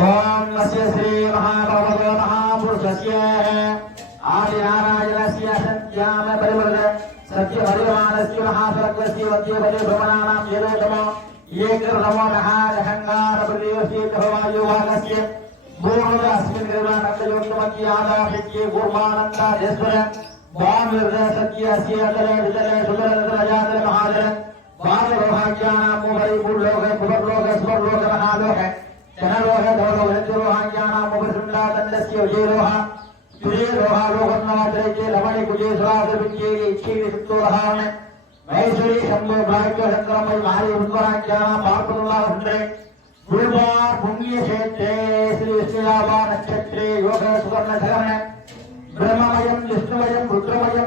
ओम नस्य श्री महाभगवतो नमः पुरुषस्य आदिनारायणस्य सत्याम परिवर्त सत्य परिमाणस्य महासर्गस्य वद्य पदे भ्रमणानां येनोतमो ये कृतमो नः अहङ्कार प्रदेवस्य भवायुभागस्य भूमः अस्मिन् निर्वाणकयोक्तमस्य आदाभित्ये गुरुमानन्दाधेश्वर महाजन बाल लोहाख्यानामोहरि भूलोक जनरोह गौरवृद्धिरोहाज्ञानामुपसृण्डादण्डस्य विजयरोह सुरेरोहालोहन्नाद्रैके लवणे कुजे सुरासविज्ञेके इच्छीविसत्तोरहान् नक्षत्रे योग सुवर्णधरण ब्रह्ममयं विष्णुमयं रुद्रमयं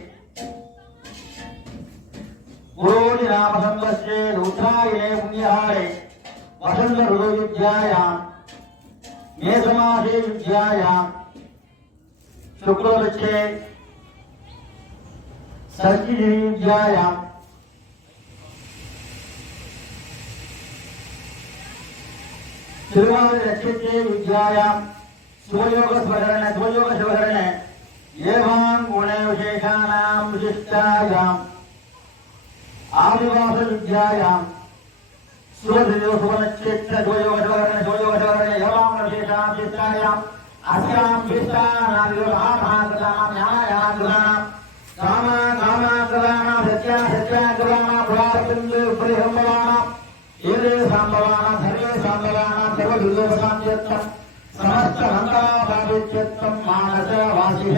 गुरोनि रामसंवत्सरे रुद्रायणे पुण्यहारे वसन्त ऋतुयुज्यायां मे समासे युज्यायां शुक्लवृक्षे सर्गिरियुज्यायां तिरुवादिलक्षत्रे युज्यायां ఆదివాస విద్యాయాం శివదేవ శివనక్షత్ర శివయోగ శివహరణ శివయోగ శివహరణ ఏవాం అస్యాం విష్టానాదిమహామహాకృతానాం న్యాయాగ్రహాణాం కామ సత్యా పురాసింధు ఏదే సర్వే సమస్త మానస వాసిహ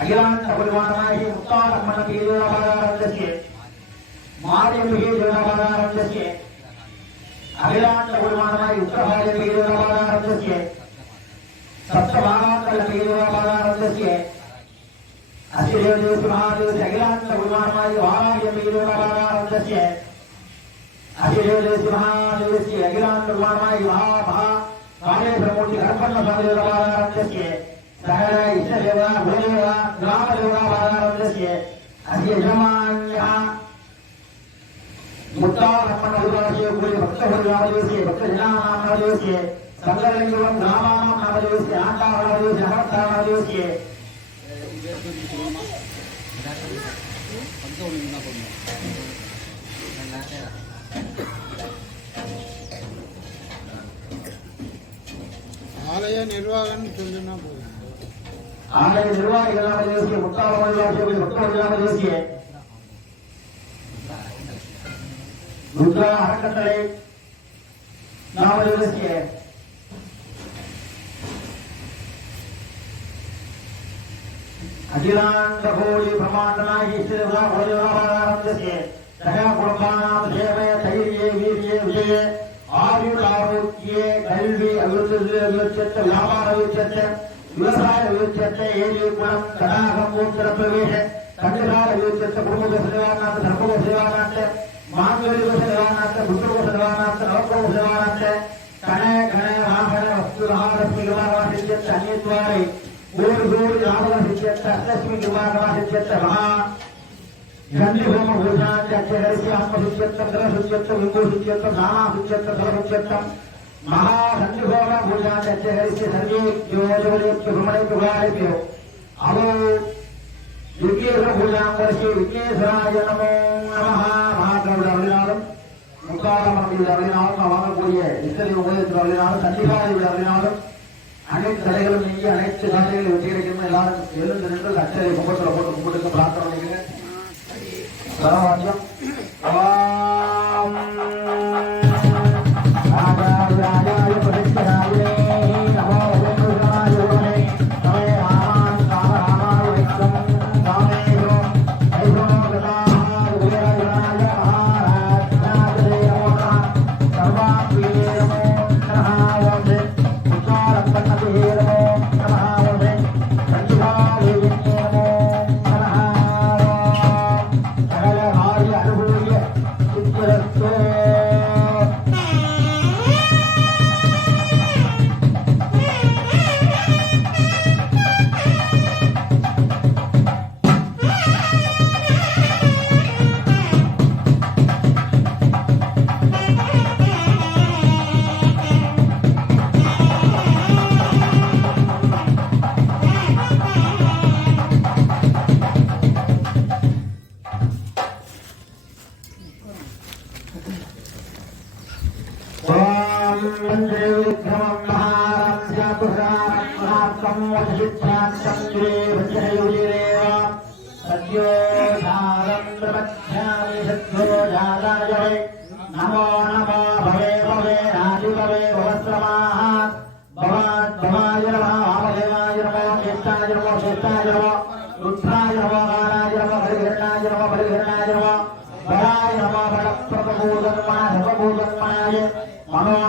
అఖిలాండ పరిమాణనాయ ముక్తారమ్మణ దేవరామారాధ్యస్య మాదేవి దేవరామారాధ్యస్య అఖిలాండ పరిమాణనాయ ఉత్తరభారత దేవరామారాధ్యస్య సప్తభాగాంతల దేవరామారాధ్యస్య అస్య దేవదేవస్య మహాదేవస్య అఖిలాండ పరిమాణనాయ వారాయ దేవరామారాధ్యస్య అఖిలేశ్వర మహాదేవస్య అఖిలాండ నిర్మాణాయ మహామహా కాళేశ్వరమూర్తి గర్భన్న సహదేవరామారాధ్యస్య சகல இஷ்டதேவா குலதேவா கிராமதேவா ஆலய நிர்வாகம் சொல்லுன்னா போதும். ஆகவே நிர்வாக இல்லாமல் தேசிய முத்தாளம் இல்லாமல் மக்கள் இல்லாமல் தேசிய முத்ரா அறக்கட்டளை நாமல் தேசிய அகிலாண்ட கோடி பிரமாண்டனாகி திருவிழா கோடி விவகாரம் தேசிய தயா குடும்பானாம் சேவை தைரிய வீரிய விஜய ஆயுள் ஆரோக்கிய கல்வி அபிவிருத்தி அபிவிருத்தி வியாபார அபிவிருத்தி శివసాయూచ్యత్తే ఏజీపురం తటాసంగోత్తర ప్రవేశ కండిసాయూచ్యత్త కుటుంబ సేవానాథ ధర్మగో సేవానాథ మాంగళిక సేవానాథ పుత్రగో సేవానాథ నవకో సేవానాథ కణయ కణయ వాహన వస్తు రామరశ్మి విభాగవాసిత్యత్త అన్యద్వారే గోరి గోరి రామరసిత్యత్త అష్టస్మి విభాగవాసిత్యత్త మహా ఇవన్నీ హోమ భూషణాన్ని అత్యహరిసి ఆత్మశుచ్యత్వం గ్రహశుచ్యత్వం ఇంగో శుచ్యత్వం నానా శుచ్యత్వం ఫలశుచ్యత్వం மகாசன்னிகோம பூஜாந்தஸ்ய கரிசிய சர்வே யோஜோலேபிய எல்லாரும் எழுந்து நின்று அச்சரை கும்பத்தில் போட்டு கும்பிட்டு பிரார்த்தனை சரவாக்கியம் அவா नमो नमो भवे भवे राजि भवे भवस्रमाः भवात् भवाय नमः वामदेवाय नमो ज्येष्ठाय नमो श्रेष्ठाय नमो रुद्राय नमो कालाय नमो बलिहिरणाय नमो बलिहिरणाय नमो बलाय नमो बलप्रभूतन्मण सर्वभूतन्मणाय मनोन्मनाय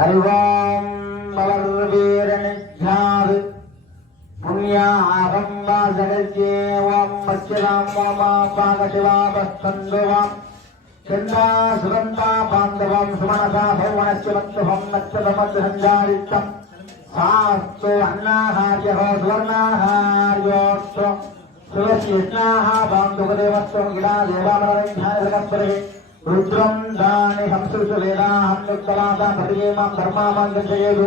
सर्वां मलर्वीरनिध्यात् पुण्याहं वा जगद्येवां पश्यतां वामापाकशिवापस्तन्ववाम् चन्द्रासुरन्ता पाण्डवां सुमनसा भौवनस्य वत्सभं नक्षतमसञ्जारितं सास्तु अन्नाहार्यः सुवर्णाहार्योऽस्त्व सुरश्येष्णाः पाण्डुपदेवस्त्वं गिडा देवामरविध्यानसकम्बरे రుద్రం దాని హంసృషు వేదాహన్యుక్తమాసా పతిజేమాం ధర్మామాం గచ్చయేదు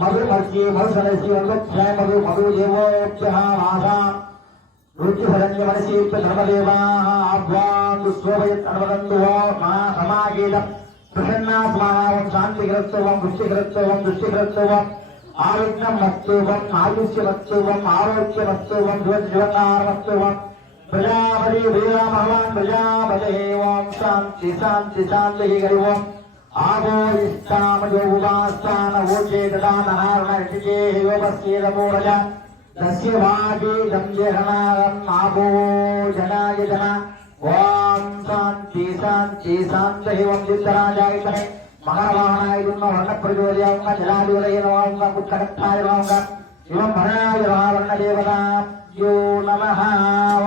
మధు మధ్యే మధు సరసి మధుక్షయ మధు మధు దేవోభ్యః మాసా రుచిహరణ్య మనసీప్త ధర్మదేవాః ఆభ్వాం దుస్వభయత్ అనువదంతువో మా సమాగీతం ప్రసన్నా స్వాహావం శాంతిగ్రస్తవం వృష్టిగ్రస్తవం దృష్టిగ్రస్తవం ఆవిఘ్నం మత్తువం प्रजापति भीरा भगवान प्रजापते ओम शांति शांति शांति हरि ओम आगो इष्टाम जो उदास्तान वोचे ददान हारण टिके योगस्य रमोरज दस्य भागे दम्यहणारम आगो जनाय जना ओम शांति शांति शांति हरि ओम जितराजाय तने महावाहनाय दुन्न वर्ण प्रजोदयाम जलादुलय नवाम कुत्कटाय नवाम शिवम भरणाय वर्ण देवता यो नमः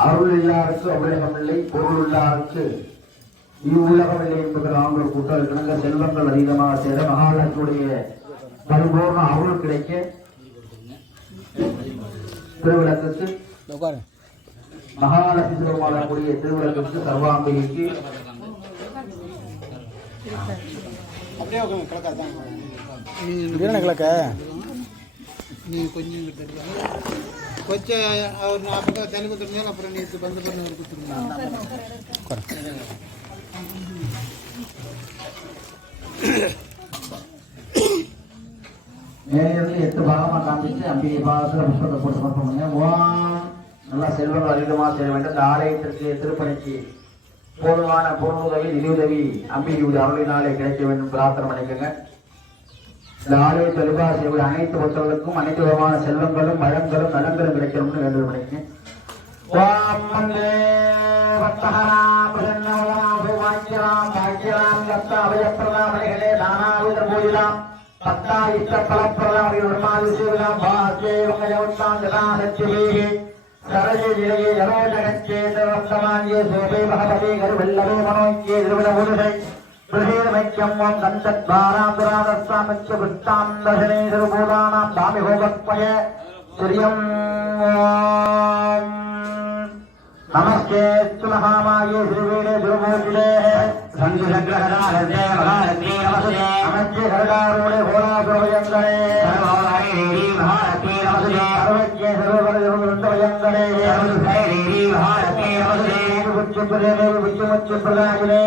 அருள் இல்லாருக்கு அவ்விடமில்லை பொருள் இல்லாருக்கு இவ்வுலகமில்லை என்பது நான்கு கூட்டல் கிடந்த செல்வங்கள் அதிகமாக சேர மகாலட்சுடைய பரிபூர்ண அருள் கிடைக்க திருவிளக்கத்து மகாலட்சுமி திருமாலக்கூடிய திருவிளக்கத்துக்கு சர்வாம்பிகைக்கு. அப்படியே கிழக்க. நீ கொஞ்சம் கிட்ட கொஞ்சம் அவர் நான் பக்கம் தனி கொடுத்துருந்தாலும் அப்புறம் நேற்று பந்து பண்ணி அவர் கொடுத்துருந்தாங்க மேலிருந்து எட்டு பாகமாக காமிச்சு அம்பிகை பாகத்தில் புஷ்பத்தை போட்டு சமர்ப்பணம் பண்ணுங்க. ஓம். நல்லா செல்வங்கள் அதிகமாக செய்ய வேண்டும். இந்த ஆலயத்திற்கு திருப்பணிக்கு போதுமான பொருளுதவி நிதியுதவி அம்பிகையுடைய அருளினாலே கிடைக்க வேண்டும். பிரார்த்தனை பண்ணிக்கோங்க. இந்த ஆலய தொழுபாசியோட அனைத்து மக்களுக்கும் அனைத்து விதமான செல்வங்களும் வளங்களும் நலங்களும் கிடைக்கணும்னு வேண்டுதல் பண்ணிக்கிறேன் ஓம் மல்லே பத்தகராம் பிரசன்னவராம் வாங்கியலாம் பாக்கியலாம் தத்த அபயப்பிரதாம் அணிகளே நானாவித போயிலாம் பத்தா இத்த பலப்பிரதாம் உண்மாதிசீவிலாம் பாக்கே உங்கயவுத்தான் ஜனாசத்திலேயே பிரசேதமைக்கம் ஓம் சந்தத்வாராந்துராதசாமிச்ச விட்டாந்தகணேசர் பூதானாம் தாமி ஹோபத்வய ஸ்ரீயம் நமஸ்தே மகாமாயே திருவேடே திருமூர்த்திடே சங்கு சங்கரகராகே மகாரத்னே நமசுதே அமர்ஜி சரகாரோடே ஹோராசுரபயங்களே சர்வஹோராயே மகாரத்னே நமசுதே சர்வஜே विच्युप्रदेवे विच्युमुच्युप्रदायिने